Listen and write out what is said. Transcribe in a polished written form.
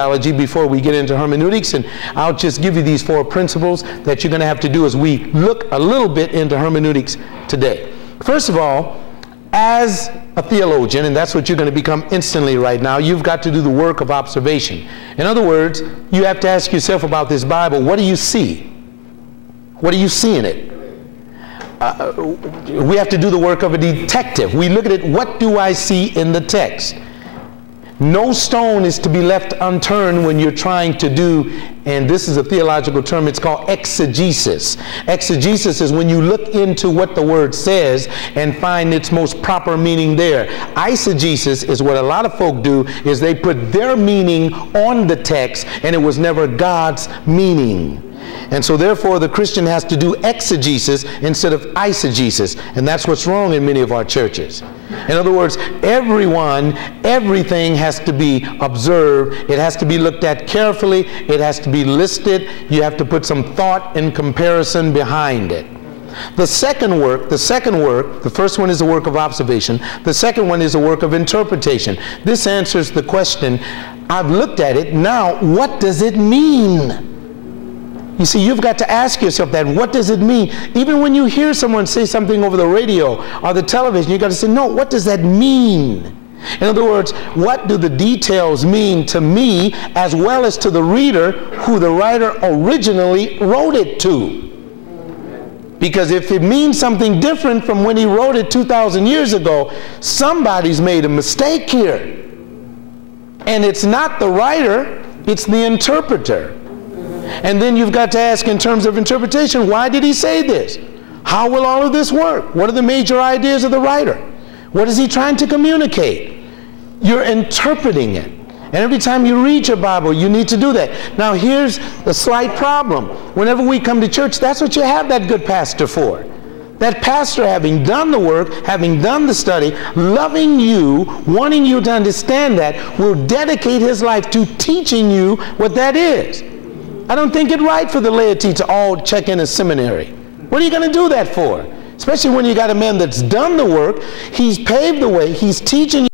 before we get into hermeneutics, and I'll just give you these 4 principles that you're going to have to do as we look a little bit into hermeneutics today. First of all, as a theologian, and that's what you're going to become instantly right now, you've got to do the work of observation. In other words, you have to ask yourself about this Bible, what do you see? What do you see in it? We have to do the work of a detective. We look at it, what do I see in the text? No stone is to be left unturned when you're trying to do, and this is a theological term, it's called exegesis. Exegesis is when you look into what the word says and find its most proper meaning there. Eisegesis is what a lot of folk do, is they put their meaning on the text and it was never God's meaning. And so therefore the Christian has to do exegesis instead of eisegesis, and that's what's wrong in many of our churches. In other words, everything has to be observed. It has to be looked at carefully. It has to be listed. You have to put some thought and comparison behind it. The second work, the first one is the work of observation. The second one is the work of interpretation. This answers the question, I've looked at it, now what does it mean? You see, you've got to ask yourself that, what does it mean? Even when you hear someone say something over the radio or the television, you've got to say, no, what does that mean? In other words, what do the details mean to me as well as to the reader who the writer originally wrote it to? Because if it means something different from when he wrote it 2,000 years ago, somebody's made a mistake here. And it's not the writer, it's the interpreter. And then you've got to ask in terms of interpretation, why did he say this? How will all of this work? What are the major ideas of the writer? What is he trying to communicate? You're interpreting it. And every time you read your Bible, you need to do that. Now here's the slight problem. Whenever we come to church, that's what you have that good pastor for. That pastor, having done the work, having done the study, loving you, wanting you to understand that, will dedicate his life to teaching you what that is. I don't think it right for the laity to all check in a seminary. What are you going to do that for? Especially when you got a man that's done the work, he's paved the way, he's teaching you.